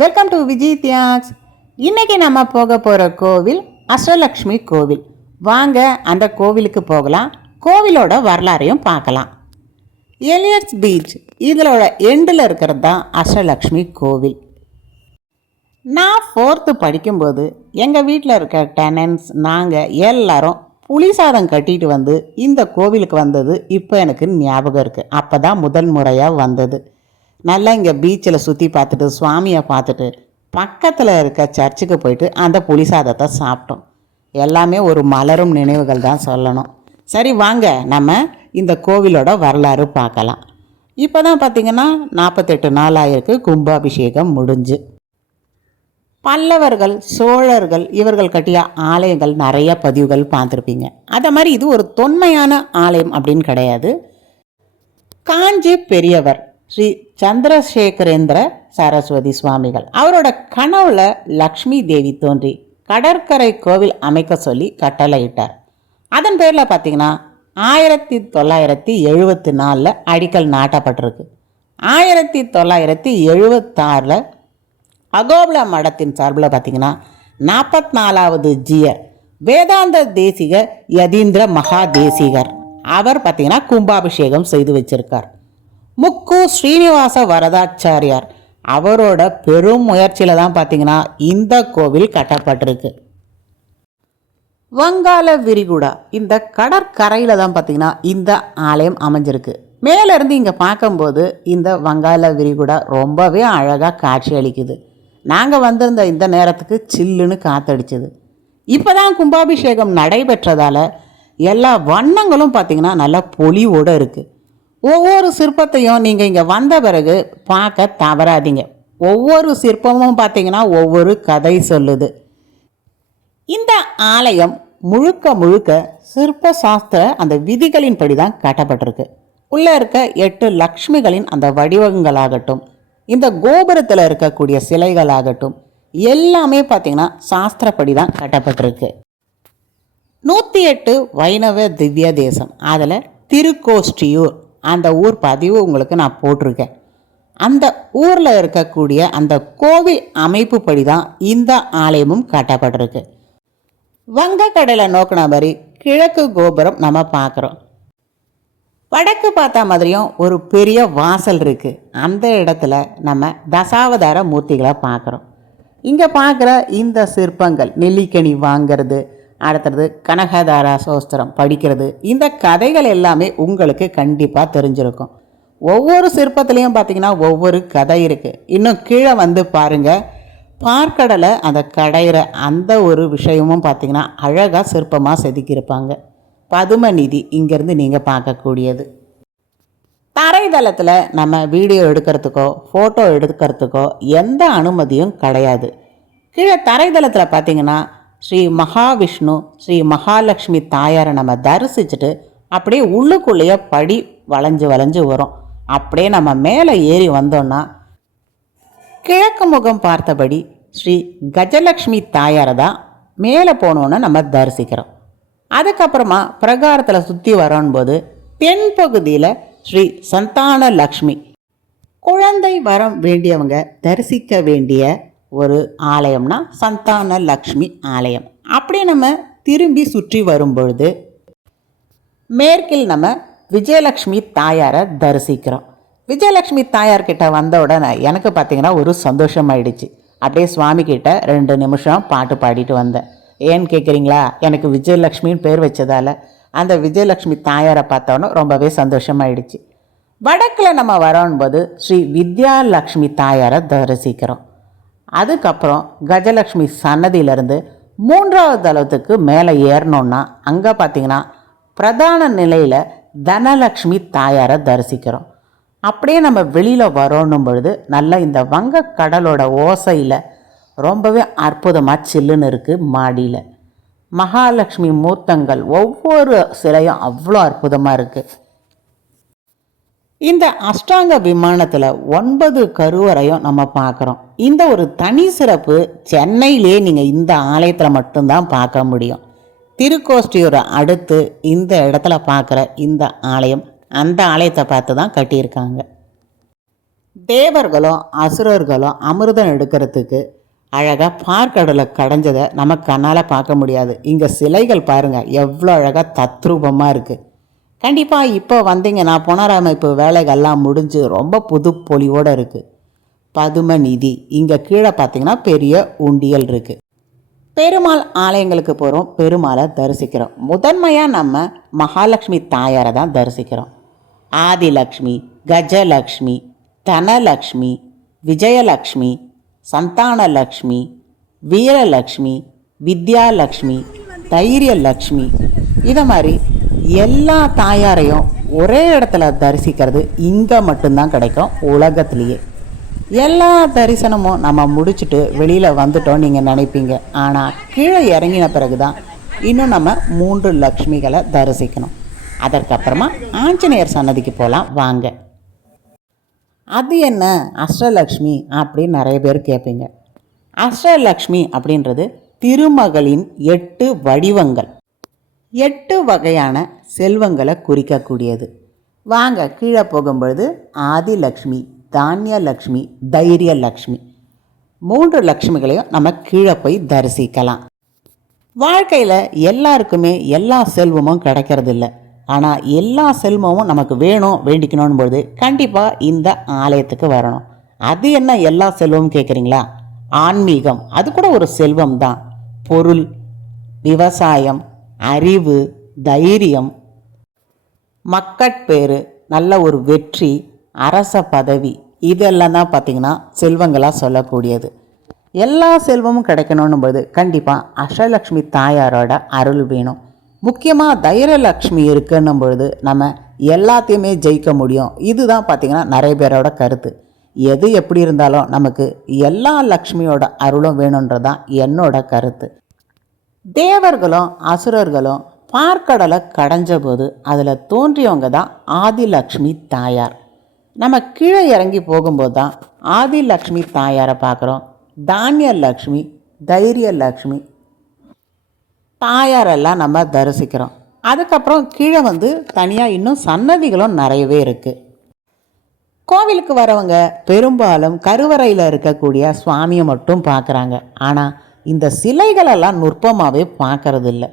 Welcome to Vijay தியாக்ஸ் இன்னைக்கு நம்ம போக போகிற கோவில் அஷ்டலக்ஷ்மி கோவில். வாங்க அந்த கோவிலுக்கு போகலாம். கோவிலோட வரலாறையும் பார்க்கலாம். எலியட்ஸ் பீச் இதோட எண்டில் இருக்கிறது தான் அஷ்டலக்ஷ்மி கோவில். நான் ஃபோர்த்து படிக்கும்போது எங்கள் வீட்டில் இருக்க டெனன்ஸ் நாங்கள் எல்லாரும் புளி சாதம் கட்டிட்டு வந்து இந்த கோவிலுக்கு வந்தது இப்போ எனக்கு ஞாபகம் இருக்குது அப்போ தான் முதல் முறையாக வந்தது. நல்லா இங்கே பீச்சில் சுற்றி பார்த்துட்டு சுவாமியை பார்த்துட்டு பக்கத்தில் இருக்க சர்ச்சுக்கு போயிட்டு அந்த புளி சாதத்தை சாப்பிட்டோம். எல்லாமே ஒரு மலரும் நினைவுகள் தான் சொல்லணும். சரி வாங்க. நம்ம இந்த கோவிலோட வரலாறு பார்க்கலாம். இப்போ தான் பார்த்தீங்கன்னா நாற்பத்தெட்டு நாள் ஆயிருக்கு. கும்பாபிஷேகம் முடிஞ்சு. பல்லவர்கள் சோழர்கள் இவர்கள் கட்டிய ஆலயங்கள் நிறைய பதிவுகள் பார்த்துருப்பீங்க. அதை மாதிரி இது ஒரு தொன்மையான ஆலயம் அப்படின்னு கிடையாது. காஞ்சி பெரியவர் ஸ்ரீ சந்திரசேகரேந்திர சரஸ்வதி சுவாமிகள். அவரோட கனவுல லக்ஷ்மி தேவி தோன்றி கடற்கரை கோவில் அமைக்க சொல்லி கட்டளையிட்டார். அதன் பேரில் பார்த்தீங்கன்னா ஆயிரத்தி தொள்ளாயிரத்தி எழுபத்தி நாலில் அடிக்கல் நாட்டப்பட்டிருக்கு. ஆயிரத்தி தொள்ளாயிரத்தி எழுபத்தாறில் அகோபல மடத்தின் சார்பில் பார்த்தீங்கன்னா நாற்பத்தி நாலாவது ஜியர் வேதாந்த தேசிக யதீந்திர மகா தேசிகர் அவர் பார்த்தீங்கன்னா கும்பாபிஷேகம் செய்து வச்சிருக்கார். முக்கு ஸ்ரீனிவாச வரதாச்சாரியார். அவரோட பெரும் முயற்சியில் தான் பார்த்தீங்கன்னா இந்த கோவில் கட்டப்பட்டிருக்கு. வங்காள விரிகுடா இந்த கடற்கரையில் தான் பார்த்தீங்கன்னா இந்த ஆலயம் அமைஞ்சிருக்கு. மேலேருந்து இங்கே பார்க்கும்போது இந்த வங்காள விரிகுடா ரொம்பவே அழகாக காட்சி அளிக்குது. நாங்கள் வந்திருந்த இந்த நேரத்துக்கு சில்லுன்னு காத்தடிச்சது. இப்போ தான் கும்பாபிஷேகம் நடைபெற்றதால் எல்லா வண்ணங்களும் பார்த்திங்கன்னா நல்லா பொலிவோடு இருக்குது ஒவ்வொரு சிற்பத்தையும் நீங்கள் இங்கே வந்த பிறகு பார்க்க தவறாதீங்க. ஒவ்வொரு சிற்பமும் பார்த்தீங்கன்னா ஒவ்வொரு கதை சொல்லுது. இந்த ஆலயம் முழுக்க முழுக்க சிற்ப சாஸ்திர அந்த விதிகளின்படி தான் கட்டப்பட்டிருக்கு. உள்ளே இருக்க எட்டு லக்ஷ்மிகளின் அந்த வடிவங்களாகட்டும் இந்த கோபுரத்தில் இருக்கக்கூடிய சிலைகளாகட்டும் எல்லாமே பார்த்தீங்கன்னா சாஸ்திரப்படி தான் கட்டப்பட்டிருக்கு. நூற்றி எட்டு வைணவ திவ்ய தேசம் அதில் திருக்கோஷ்டியூர் அந்த ஊர் பதிவு உங்களுக்கு நான் போட்டிருக்கேன். அந்த ஊரில் இருக்கக்கூடிய அந்த கோவில் அமைப்புப்படி தான் இந்த ஆலயமும் கட்டப்பட்டிருக்கு. வங்கக்கடலை நோக்கின மாதிரி கிழக்கு கோபுரம் நம்ம பார்க்குறோம். வடக்கு பார்த்தா மாதிரியும் ஒரு பெரிய வாசல் இருக்குது அந்த இடத்துல நம்ம தசாவதார மூர்த்திகளை பார்க்குறோம். இங்கே பார்க்குற இந்த சிற்பங்கள் நெல்லிக்கனி வாங்கிறது அடுத்தது கனகதாரா சோஸ்திரம் படிக்கிறது. இந்த கதைகள் எல்லாமே உங்களுக்கு கண்டிப்பாக தெரிஞ்சிருக்கும். ஒவ்வொரு சிற்பத்துலேயும் பார்த்தீங்கன்னா ஒவ்வொரு கதை இருக்குது இன்னும் கீழே வந்து பாருங்கள் பார்க்கடலை அந்த கடையிற அந்த ஒரு விஷயமும் பார்த்தீங்கன்னா அழகாக சிற்பமாக செதுக்கியிருப்பாங்க. பதுமநிதி இங்கேருந்து நீங்கள் பார்க்கக்கூடியது. தரைதளத்தில் நம்ம வீடியோ எடுக்கிறதுக்கோ ஃபோட்டோ எடுக்கிறதுக்கோ எந்த அனுமதியும் கிடையாது. கீழே தரைதளத்தில் பார்த்தீங்கன்னா ஸ்ரீ மகாவிஷ்ணு ஸ்ரீ மகாலட்சுமி தாயாரை நம்ம தரிசிச்சுட்டு அப்படியே உள்ளுக்குள்ளேயே படி வளைஞ்சு வளைஞ்சு வரும். அப்படியே நம்ம மேலே ஏறி வந்தோன்னா கிழக்கு முகம் பார்த்தபடி ஸ்ரீ கஜலக்ஷ்மி தாயாரை தான் மேலே போனோன்னு நம்ம தரிசிக்கிறோம். அதுக்கப்புறமா பிரகாரத்தில் சுற்றி வரோன்போது தென்பகுதியில் ஸ்ரீ சந்தான லக்ஷ்மி குழந்தை வரம் வேண்டியவங்க தரிசிக்க வேண்டிய ஒரு ஆலயம்னா சந்தான லக்ஷ்மி ஆலயம். அப்படி நம்ம திரும்பி சுற்றி வரும்பொழுது மேற்கில் நம்ம விஜயலக்ஷ்மி தாயாரை தரிசிக்கிறோம். விஜயலக்ஷ்மி தாயார்கிட்ட வந்த உடனே எனக்கு பார்த்தீங்கன்னா ஒரு சந்தோஷமாயிடுச்சு அப்படியே சுவாமி கிட்ட ரெண்டு நிமிஷம் பாட்டு பாடிட்டு வந்தேன். ஏன்னு கேட்குறீங்களா எனக்கு விஜயலக்ஷ்மின்னு பேர் வச்சதால் அந்த விஜயலக்ஷ்மி தாயாரை பார்த்தோன்னே ரொம்பவே சந்தோஷமாயிடுச்சு வடக்கில் நம்ம வரோன்போது ஸ்ரீ வித்யாலக்ஷ்மி தாயாரை தரிசிக்கிறோம். அதுக்கப்புறம் கஜலக்ஷ்மி சன்னதியிலேருந்து மூன்றாவது தளத்துக்கு மேலே ஏறினோன்னா அங்கே பார்த்தீங்கன்னா பிரதான நிலையில் தனலக்ஷ்மி தாயாரை தரிசிக்கிறோம். அப்படியே நம்ம வெளியில் வரணும் பொழுது நல்லா இந்த வங்க கடலோட ஓசையில் ரொம்பவே அற்புதமாக சில்லுன்னு இருக்குது மாடியில். மகாலட்சுமி மூர்த்தங்கள் ஒவ்வொரு சிலையும் அவ்வளோ அற்புதமாக இருக்குது இந்த அஷ்டாங்க விமானத்தில் ஒன்பது கருவறையும் நம்ம பார்க்குறோம் இந்த ஒரு தனி சிறப்பு சென்னையிலே நீங்கள் இந்த ஆலயத்தில் மட்டும்தான் பார்க்க முடியும். திருக்கோஷ்டியூரை அடுத்து இந்த இடத்துல பார்க்குற இந்த ஆலயம் அந்த ஆலயத்தை பார்த்து தான் கட்டியிருக்காங்க. தேவர்களும் அசுரர்களும் அமிர்தம் எடுக்கிறதுக்கு அழகாக பார்க்கடலை கடைஞ்சதை நம்ம கண்ணால் பார்க்க முடியாது. இங்கே சிலைகள் பாருங்கள் எவ்வளோ அழகாக தத்ரூபமாக இருக்குது கண்டிப்பாக இப்போ வந்தீங்கன்னா புனரமைப்பு வேலைகள்லாம் முடிஞ்சு ரொம்ப புது பொலிவோடு இருக்குது பதும நிதி இங்கே கீழே பார்த்தீங்கன்னா பெரிய உண்டியல் இருக்குது பெருமாள் ஆலயங்களுக்கு போகிறோம் பெருமாளை தரிசிக்கிறோம். முதன்மையாக நம்ம மகாலட்சுமி தாயாரை தான் தரிசிக்கிறோம். ஆதிலக்ஷ்மி கஜலக்ஷ்மி தனலக்ஷ்மி விஜயலக்ஷ்மி சந்தானலக்ஷ்மி வீரலக்ஷ்மி வித்யாலக்ஷ்மி தைரியலக்ஷ்மி இதை மாதிரி எல்லா தாயாரையும் ஒரே இடத்துல தரிசிக்கிறது இங்கே மட்டும்தான் கிடைக்கும் உலகத்திலேயே. எல்லா தரிசனமும் நம்ம முடிச்சுட்டு வெளியில் வந்துட்டோம் நீங்கள் நினைப்பீங்க. ஆனால் கீழே இறங்கின பிறகு தான் இன்னும் நம்ம மூன்று லக்ஷ்மிகளை தரிசிக்கணும். அதற்கப்புறமா ஆஞ்சநேயர் சன்னதிக்கு போகலாம் வாங்க. அது என்ன அஷ்டலக்ஷ்மி அப்படின்னு நிறைய பேர் கேட்பீங்க. அஷ்டலக்ஷ்மி அப்படின்றது திருமகளின் எட்டு வடிவங்கள். எட்டு வகையான செல்வங்களை குறிக்கக்கூடியது. வாங்க கீழே போகும்பொழுது ஆதிலக்ஷ்மி தைரிய லக்ஷ்மி மூன்று லக்ஷ்மிகளையும் நம்ம கீழே போய் தரிசிக்கலாம். வாழ்க்கையில் எல்லாருக்குமே எல்லா செல்வமும் கிடைக்கிறது இல்லை ஆனால் எல்லா செல்வமும் நமக்கு வேணும் வேண்டிக்கணும் பொழுது கண்டிப்பாக இந்த ஆலயத்துக்கு வரணும். அது என்ன எல்லா செல்வமும் கேட்குறீங்களா ஆன்மீகம். அது கூட ஒரு செல்வம் தான் பொருள் விவசாயம் அறிவு தைரியம் மக்கட்பேறு நல்ல ஒரு வெற்றி அரச பதவி இதெல்லாம் தான் பார்த்திங்கன்னா செல்வங்களாக சொல்லக்கூடியது. எல்லா செல்வமும் கிடைக்கணும் போது கண்டிப்பாக அஷ்டலக்ஷ்மி தாயாரோட அருள் வேணும். முக்கியமாக தைரியலக்ஷ்மி இருக்குன்னும் பொழுது நம்ம எல்லாத்தையுமே ஜெயிக்க முடியும். இதுதான் பார்த்திங்கன்னா நிறைய பேரோட கருத்து. எது எப்படி இருந்தாலும் நமக்கு எல்லா லக்ஷ்மியோட அருளும் வேணுன்றதான் என்னோட கருத்து. தேவர்களும் அசுரர்களும் பார்க்கடலை கடைஞ்ச போது அதில் தோன்றியவங்க தான் ஆதிலக்ஷ்மி தாயார். நம்ம கீழே இறங்கி போகும்போது தான் ஆதிலக்ஷ்மி தாயாரை பார்க்குறோம். தானிய லக்ஷ்மி தைரிய லக்ஷ்மி தாயாரெல்லாம் நம்ம தரிசிக்கிறோம். அதுக்கப்புறம் கீழே வந்து தனியாக இன்னும் சன்னதிகளும் நிறையவே இருக்குது கோவிலுக்கு வரவங்க பெரும்பாலும் கருவறையில் இருக்கக்கூடிய சுவாமியை மட்டும் பார்க்குறாங்க. ஆனால் இந்த சிலைகளெல்லாம் நுட்பமாகவே பார்க்கறதில்லை.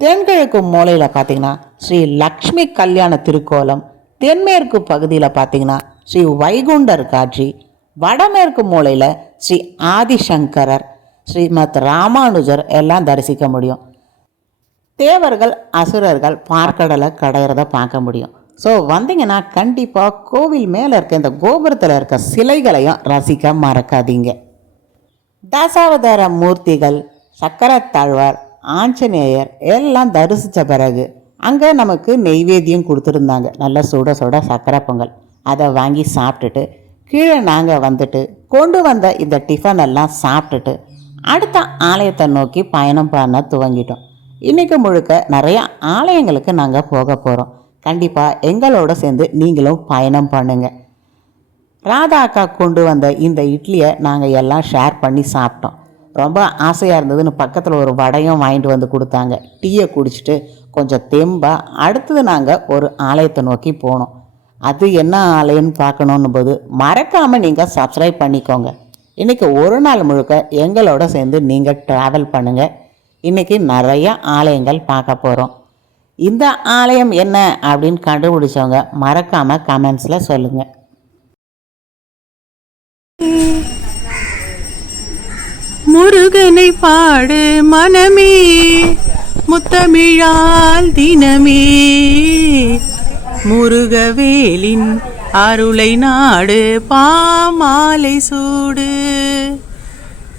தென்கிழக்கு மூலையில் பார்த்தீங்கன்னா ஸ்ரீ லக்ஷ்மி கல்யாண திருக்கோலம் தென்மேற்கு பகுதியில் பார்த்தீங்கன்னா ஸ்ரீ வைகுண்டர் காட்சி வடமேற்கு மூலையில் ஸ்ரீ ஆதிசங்கரர் ஸ்ரீமத் ராமானுஜர் எல்லாம் தரிசிக்க முடியும். தேவர்கள் அசுரர்கள் பார்க்கடலை கடையிறத பார்க்க முடியும். ஸோ வந்தீங்கன்னா கண்டிப்பாக கோவில் மேலே இருக்க இந்த கோபுரத்தில் இருக்க சிலைகளையும் ரசிக்க மறக்காதீங்க. தசாவதார மூர்த்திகள் சக்கரத்தாழ்வார் ஆஞ்சநேயர் எல்லாம் தரிசித்த பிறகு அங்கே நமக்கு நெய்வேத்தியம் கொடுத்துருந்தாங்க. நல்ல சுட சுட சக்கரை பொங்கல். அதை வாங்கி சாப்பிட்டுட்டு கீழே நாங்கள் வந்துட்டு கொண்டு வந்த இந்த டிஃபன் எல்லாம் சாப்பிட்டுட்டு அடுத்த ஆலயத்தை நோக்கி பயணம் பண்ண துவங்கிட்டோம். இன்றைக்கு முழுக்க நிறைய ஆலயங்களுக்கு நாங்கள் போக போகிறோம் கண்டிப்பாக எங்களோட சேர்ந்து நீங்களும் பயணம் பண்ணுங்கள் ராதா அக்கா கொண்டு வந்த இந்த இட்லியை நாங்கள் எல்லாம் ஷேர் பண்ணி சாப்பிட்டோம். ரொம்ப ஆசையாக இருந்ததுன்னு பக்கத்தில் ஒரு வடையும் வாங்கிட்டு வந்து கொடுத்தாங்க. டீயை குடிச்சிட்டு கொஞ்சம் தெம்பாக அடுத்தது நாங்கள் ஒரு ஆலயத்தை நோக்கி போனோம். அது என்ன ஆலயம்னு பார்க்கணுன்னு போது மறக்காமல் நீங்கள் சப்ஸ்கிரைப் பண்ணிக்கோங்க. இன்றைக்கி ஒரு நாள் முழுக்க எங்களோட சேர்ந்து நீங்கள் ட்ராவல் பண்ணுங்கள் இன்றைக்கி நிறைய ஆலயங்கள் பார்க்க போகிறோம் இந்த ஆலயம் என்ன அப்படின்னு கண்டுபிடிச்சவங்க மறக்காமல் கமெண்ட்ஸில் சொல்லுங்கள் முருகனை பாடு மனமே முத்தமிழால் தினமே. முருகவேலின் அருளை நாடு பாமாலை சூடு.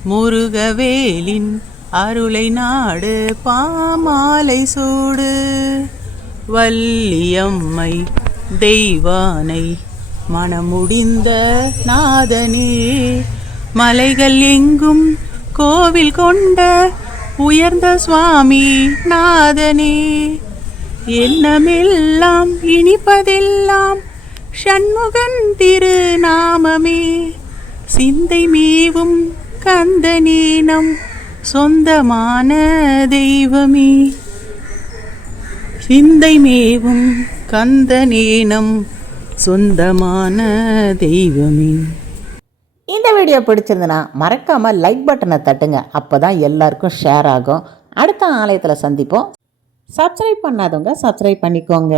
முருகவேலின் அருளை நாடு பாமாலை சூடு. வள்ளியம்மை தெய்வானை மனமுடிந்த நாதனே மலைகள் எங்கும் கோவில் கொண்ட உயர்ந்த சுவாமி நாதனே எண்ணமெல்லாம் இனிப்பதெல்லாம் ஷண்முகன் திருநாமமே. சிந்தை மேவும் கந்தனேனம் சொந்தமான தெய்வமே. சிந்தை மேவும் கந்தனேனம் சொந்தமான தெய்வமே. இந்த வீடியோ பிடிச்சிருந்தனா மறக்காமல் லைக் பட்டனை தட்டுங்க. அப்போ தான் எல்லாருக்கும் ஷேர் ஆகும். அடுத்த ஆலயத்தில் சந்திப்போம். சப்ஸ்கிரைப் பண்ணாதவங்க சப்ஸ்கிரைப் பண்ணிக்கோங்க.